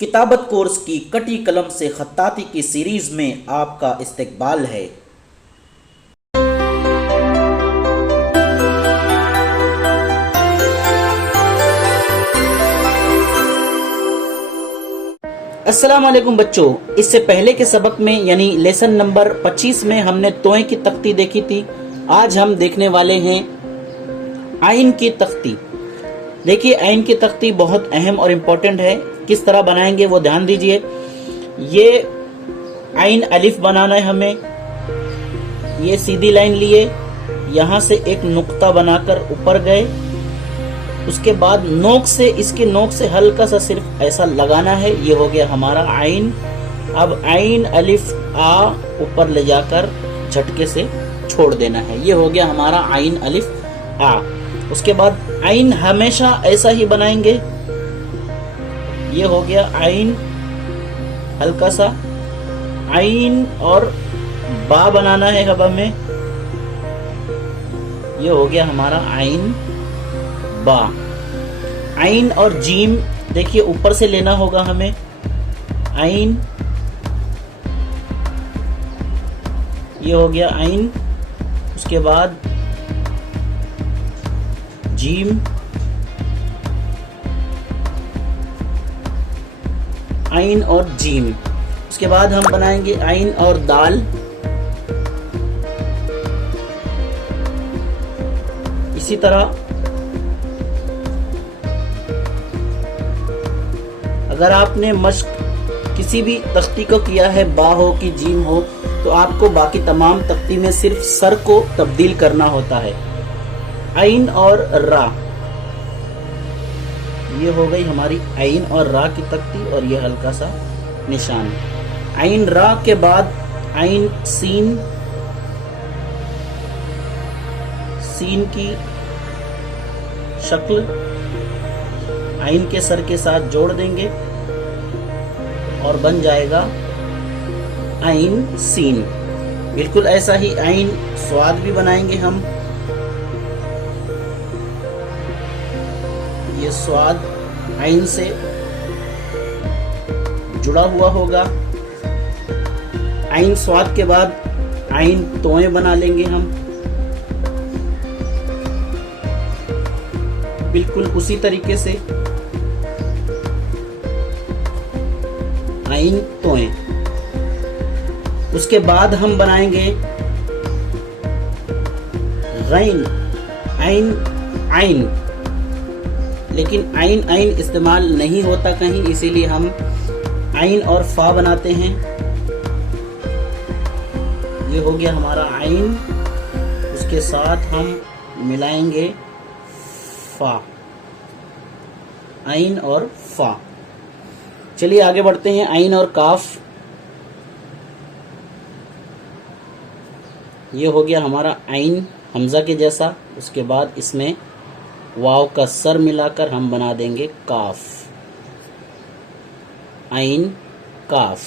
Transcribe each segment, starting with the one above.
किताबत course की कटी कलम से खत्ताती की सीरीज में आपका इस्तकबाल है। अस्सलाम वालेकुम बच्चों, इससे पहले के सबक में यानी लेसन नंबर 25 में हमने तोए की तख्ती देखी थी। आज हम देखने वाले हैं आइन की तख्ती। देखिए, आइन की तख्ती बहुत अहम और इम्पोर्टेंट है। किस तरह बनाएंगे वो ध्यान दीजिए। ये आइन अलिफ बनाना है हमें। ये सीधी लाइन लिए, यहाँ से एक नुक्ता बनाकर ऊपर गए, उसके बाद नोक से, इसके नोक से हल्का सा सिर्फ ऐसा लगाना है। ये हो गया हमारा आइन। अब आइन अलिफ आ ऊपर ले जाकर झटके से छोड़ देना है। ये हो गया हमारा आइन अलिफ आ। उसके बाद आइन हमेशा ऐसा ही बनाएंगे। ये हो गया आइन, हल्का सा आइन और बा बनाना है अब हमें। ये हो गया हमारा आइन बा। आइन और जीम देखिए ऊपर से लेना होगा हमें। आइन, ये हो गया आइन। उसके बाद जीम, आइन और जीम। उसके बाद हम बनाएंगे आइन और दाल। इसी तरह अगर आपने मश्क किसी भी तख्ती को किया है, बा हो कि जीम हो, तो आपको बाकी तमाम तख्ती में सिर्फ सर को तब्दील करना होता है। आइन और रा, ये हो गई हमारी आइन और रा की तख्ती और ये हल्का सा निशान। आइन रा के बाद आइन सीन, सीन की शक्ल आइन के सर के साथ जोड़ देंगे और बन जाएगा आइन सीन। बिल्कुल ऐसा ही आइन स्वाद भी बनाएंगे हम। ये स्वाद आइन से जुड़ा हुआ होगा। आइन स्वाद के बाद आइन तोए बना लेंगे हम। बिल्कुल उसी तरीके से आइन तोए। उसके बाद हम बनाएंगे गैन, आइन आइन। लेकिन आइन आइन इस्तेमाल नहीं होता कहीं, इसीलिए हम आइन और फा बनाते हैं। ये हो गया हमारा आइन। उसके साथ हम मिलाएंगे फा, आइन और फा। चलिए आगे बढ़ते हैं। आइन और काफ, ये हो गया हमारा आइन हमजा के जैसा। उसके बाद इसमें वाव का सर मिलाकर हम बना देंगे काफ, आइन काफ।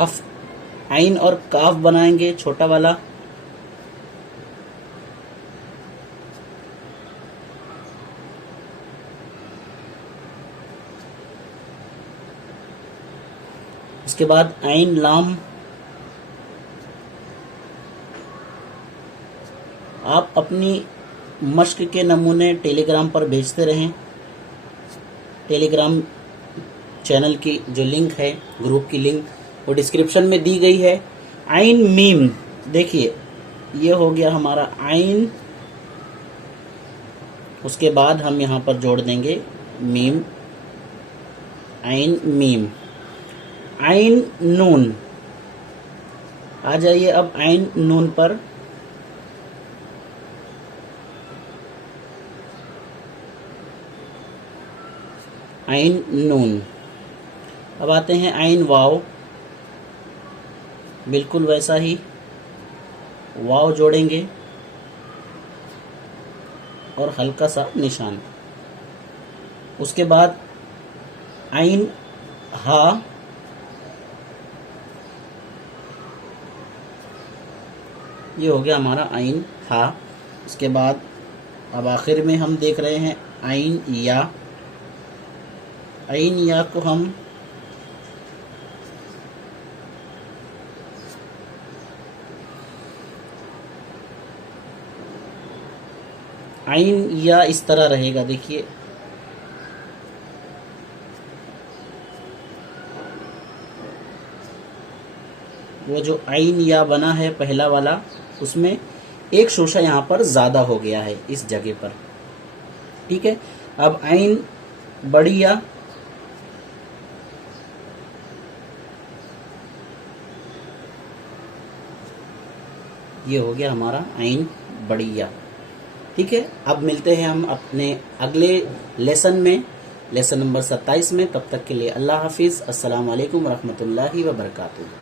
अब आइन और काफ बनाएंगे छोटा वाला। उसके बाद आइन लाम। आप अपनी मश्क के नमूने टेलीग्राम पर भेजते रहें। टेलीग्राम चैनल की जो लिंक है, ग्रुप की लिंक, वो डिस्क्रिप्शन में दी गई है। आइन मीम, देखिए ये हो गया हमारा आइन। उसके बाद हम यहाँ पर जोड़ देंगे मीम, आइन मीम। आइन नून, आ जाइए अब आइन नून पर। आइन नून। अब आते हैं आइन वाव। बिल्कुल वैसा ही वाव जोड़ेंगे और हल्का सा निशान। उसके बाद आइन हा, ये हो गया हमारा आइन हा। उसके बाद अब आखिर में हम देख रहे हैं आइन या। आइन या को हम आइन या इस तरह रहेगा, देखिए वो जो आइन या बना है पहला वाला, उसमें एक शोशा यहाँ पर ज्यादा हो गया है इस जगह पर। ठीक है, अब आइन बड़ी या, ये हो गया हमारा आइन बड़ी या। ठीक है, अब मिलते हैं हम अपने अगले लेसन में, लेसन नंबर 27 में। तब तक के लिए अल्लाह हाफिज, अस्सलाम वालेकुम रहमतुल्लाहि व बरकातुहू।